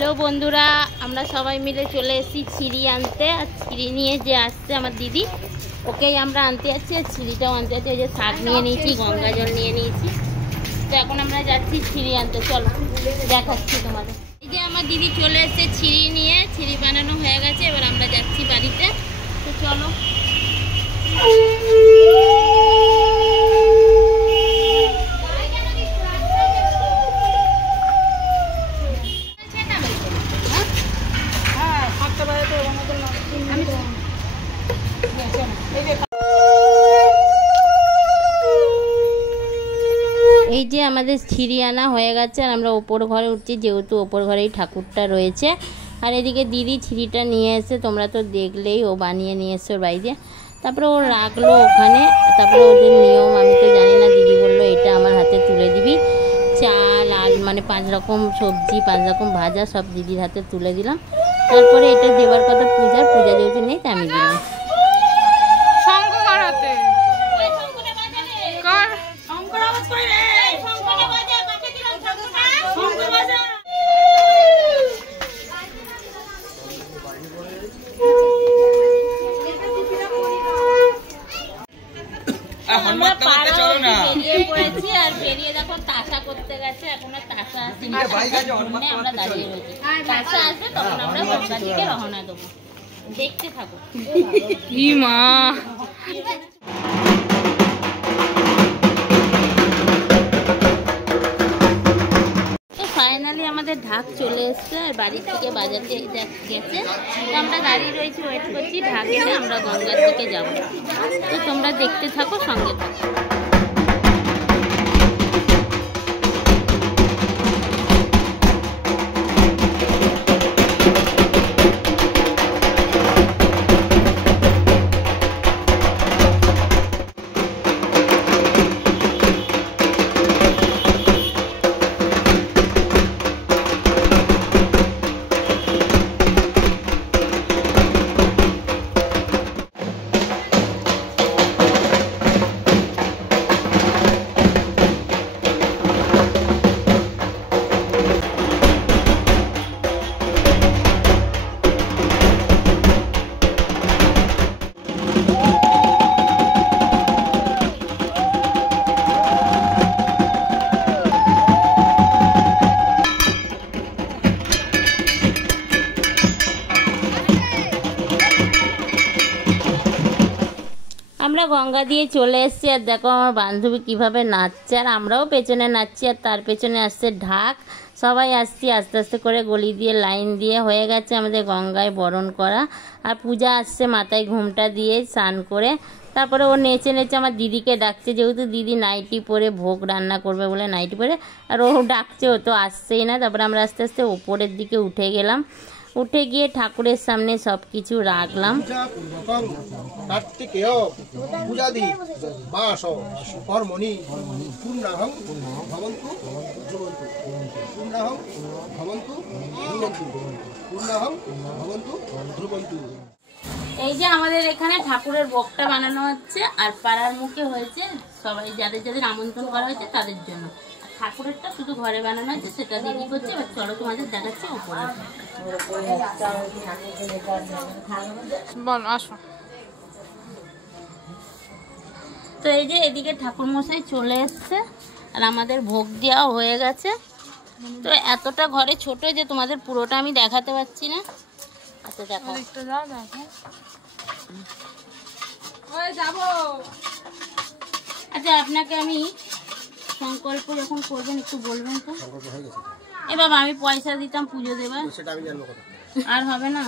Hello বন্ধুরা, আমরা সবাই মিলে চলে এসেছি ছিঁড়ি আনতে। আর ছিঁড়ি নিয়ে যে আসছে আমার দিদি, ওকেই আমরা আনতে যাচ্ছি। আর ছিঁড়িটাও আনতে যাচ্ছি। এই যে শাক নিয়ে নিয়েছি, গঙ্গা জল নিয়ে নিয়েছি। তো এখন আমরা যাচ্ছি ছিঁড়ি আনতে। চলো দেখাচ্ছি তোমাদের। এই যে আমার দিদি চলে এসেছে ছিঁড়ি নিয়ে। ছিঁড়ি বানানো হয়ে গেছে, এবার আমরা যাচ্ছি বাড়িতে। তো চলো। এই যে আমাদের ছিঁড়ি আনা হয়ে গেছে, আর আমরা ওপর ঘরে উঠছি, যেহেতু ওপর ঘরেই ঠাকুরটা রয়েছে। আর এদিকে দিদি ছিঁড়িটা নিয়ে এসে, তোমরা তো দেখলেই, ও বানিয়ে নিয়ে এসে ওর বাড়িতে। তারপরে ও রাখলো ওখানে। তারপরে ওদের নিয়ম আমি তো জানি না, দিদি বললো এটা আমার হাতে তুলে দিবি। চাল আল মানে 5 রকম সবজি, 5 রকম ভাজা সব দিদির হাতে তুলে দিলাম। তারপরে এটা দেওয়ার কথা পূজা যেহেতু নেই, তাই আমি দিলাম। আমরা বেরিয়ে পড়েছি, আর বেরিয়ে দেখো তাসা করতে গেছে। এখন তাসা আসেনি, আমরা দাঁড়িয়ে রয়েছি। তাসা আসবে তখন আমরা গঙ্গা দিকে রওনা দেবো। দেখতে থাকো। কি মা, ফাইনালি আমাদের ঢাক চলে এসছে। আর বাড়ি থেকে বাজাতে গেছে। তো আমরা দাঁড়িয়ে রয়েছি, ওয়েট করছি ঢাক এলে আমরা গঙ্গার দিকে যাবো। তো তোমরা দেখতে থাকো, সঙ্গে থাকো। আমরা গঙ্গা দিয়ে চলে এসেছি। আর দেখো আমার বান্ধবী কিভাবে নাচছে, আর আমরাও পেছনে নাচছি। আর তার পেছনে আসছে ঢাক। সবাই আসছি আস্তে আস্তে করে, গলি দিয়ে লাইন দিয়ে হয়ে গেছে আমাদের গঙ্গায় বরণ করা। আর পূজা আসছে মাথায় ঘুমটা দিয়ে স্নান করে। তারপরে ও নেচে নেচে আমার দিদিকে ডাকছে, যেহেতু দিদি নাইটি পরে ভোগ রান্না করবে বলে নাইটি পরে। আর ও ডাকছে, ও তো আসছেই না। তারপরে আমরা আস্তে আস্তে ওপরের দিকে উঠে গেলাম। উঠে গিয়ে ঠাকুরের সামনে সব কিছু রাখলাম। এই যে আমাদের এখানে ঠাকুরের ভোগটা বানানো হচ্ছে। আর পাড়ার মুখে হয়েছে সবাই, যাদের যাদের আমন্ত্রণ করা হয়েছে তাদের জন্য। ঠাকুরেরটা শুধু ঘরে বানানো হয়েছে, সেটা দিদি করছে। এবার চলো তোমাদের দেখাচ্ছি ওপরে। তো এই যে এদিকে ঠাকুর মশাই চলে এসছে, আর আমাদের ভোগ দেওয়া হয়ে গেছে। তো এতটা ঘরে ছোট যে তোমাদের পুরোটা আমি দেখাতে পারছি না। আচ্ছা দেখো, আচ্ছা আপনাকে আমি সংকল্প যখন করবেন একটু বলবেন তো। এ বাবা, আমি পয়সা দিতাম পুজো দেবার, আর হবে না।